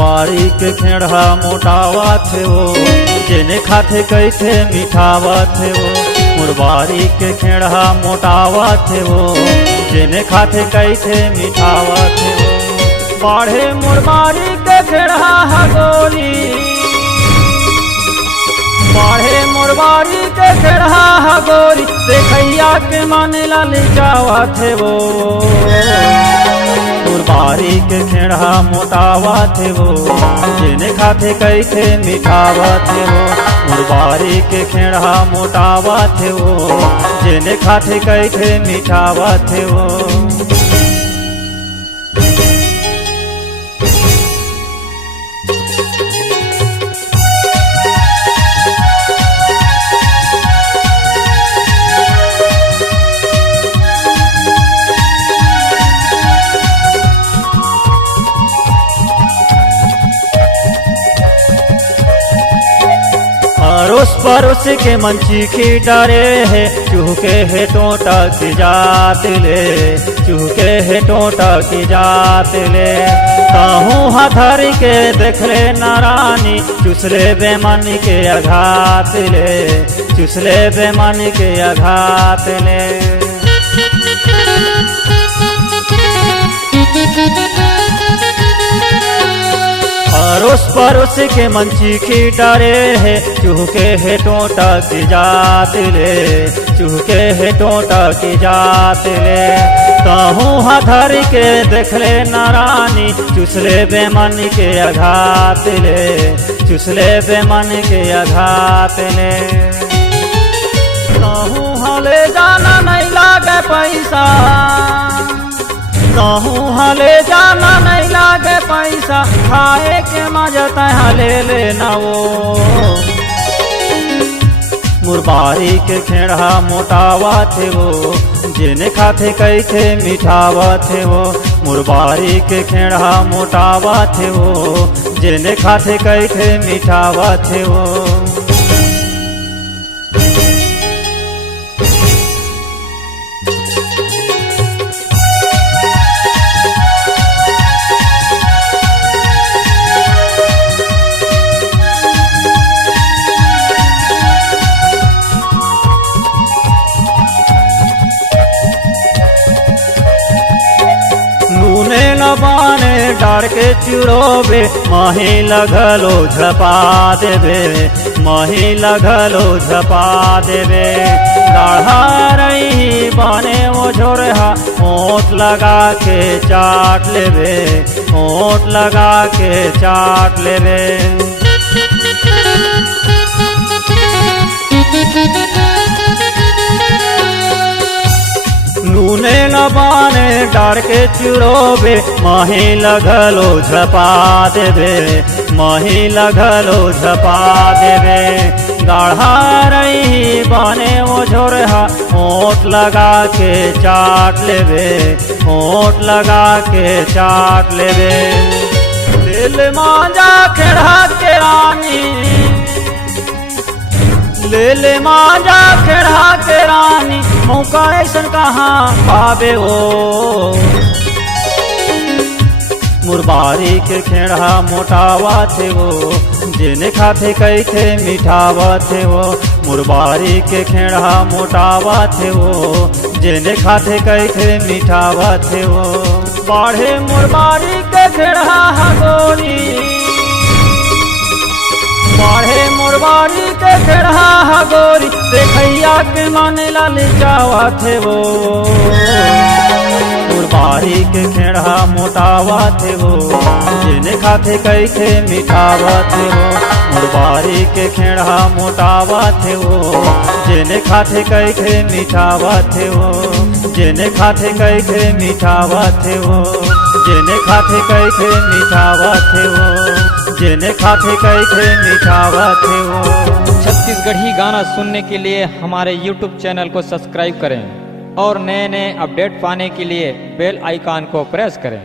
मुरबारी के खेड़ा मोटावा थे वो, जेने खाते कैथे मिठावा थे वो। मुरबारी के खेड़ा मोटावा थे वो, जेने खाते कैथे मिठावा थे वो। बाढ़े मुरबारी के खेड़ा हगोरी, बाढ़े मुरबारी के खेड़ा हगोरी, देखैया के माने लाली जावा थे वो। मुरबारी के खेड़ा मोटावा थे वो, जेने खाते कैथे मिठावा थे वो। मुरबारी के खेड़ा मोटावा थे वो, जेने खाते कैथे मिठावा थे वो। अरोस परोस के मंची की डरे है, चूके है टोटा की जात ले, चूके है टोटा की जात ले। ताहू हथर के देख ले नारानी, चुसले बेमन के आघात ले, चुसले बेमन के आघात ले। अरोस परोस के मंची की डरे है, चूके है टोटा की जात ले, चूके है टोटा की जात ले। ताहू हथर के देख ले नारानी, चुसले बेमन के आघात ले, चुसले बेमन के आघात ले। ताहू हले जाना नहीं लागे पैसा, ताहू हले जाना नहीं लागे पैसा, खाए के मजा तहाँ ले लेना वो। मुरबारी के खेड़ा मोटावा थे वो, जेने खाते कैथे मिठावा थे वो। मुरबारी के खेड़ा मोटावा थे वो, जेने खाते कैथे मिठावा थे वो। बाने डार के चिड़ोबे, माही लगलो झपा देवे, माही लगलो झपा देवे। दाढ़ा रही बाने वो झोरहा, होंठ लगा के चाट लेवे, होंठ लगा के चाट लेवे। नूने लबाने डार के चिड़ोबे, माही लगलो झपा देवे, माही लगलो झपा देवे। गाढ़ा रही बाने वो झोरहा, होंठ लगा के चाट लेवे, होंठ लगा के चाट लेवे। दिल मांझा खेड़ा के रानी, ले ले मांझा खेड़ा के रानी, मौका ऐसा कहाँ पावे हो। मुरबारी के खेड़ा मोटावा थे वो, जेने खाते कैथे मिठावा थे वो। मुरबारी के खेड़ा मोटावा थे वो, जेने खाते कैथे मिठावा थे वो। बाढ़े मुरबारी के खेड़ा हगोरी, बाढ़े मुरबारी के खेड़ा हगोरी, देखैया के माने लाली जावा थे वो। मुरबारी के खेड़ा मोटावा थे वो, जेने खाते कैथे मिठावा थे वो। मुरबारी के खेड़ा मोटावा थे वो, जेने खाते कैथे मिठावा थे वो। जेने खाते कैथे मिठावा थे वो, जेने खाते कैथे मिठावा थे वो, जेने खाते कैथे मिठावा थे वो। छत्तीसगढ़ी गाना सुनने के लिए हमारे YouTube चैनल को सब्सक्राइब करें और नए नए अपडेट पाने के लिए बेल आइकन को प्रेस करें।